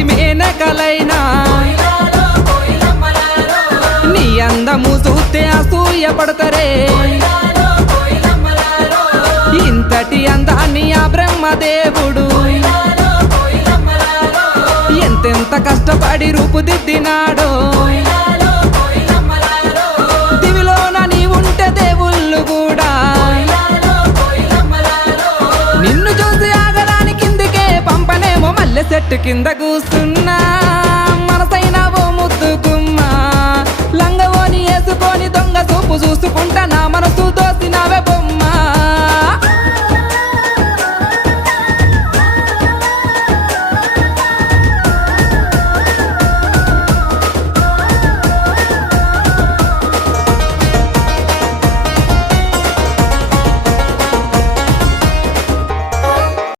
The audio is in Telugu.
ముసి మేనకలైనా నీ అందము చూస్తే అసూయపడతారే ఇంతటి అందాన్ని ఆ బ్రహ్మదేవుడు ఎంతెంత కష్టపడి రూపుదిద్దినాడో దివిలోన నీ ఉంటే దేవుళ్ళు కూడా నిన్ను చూసి ఆగడానికి కిందికే పంపనేమో మల్లె చెట్టు కింద కూస్తున్నా మనసైన ఓ ముద్దుకుమ్మా లంగవోని వేసుకొని దొంగ చూపు చూసుకుంటా నా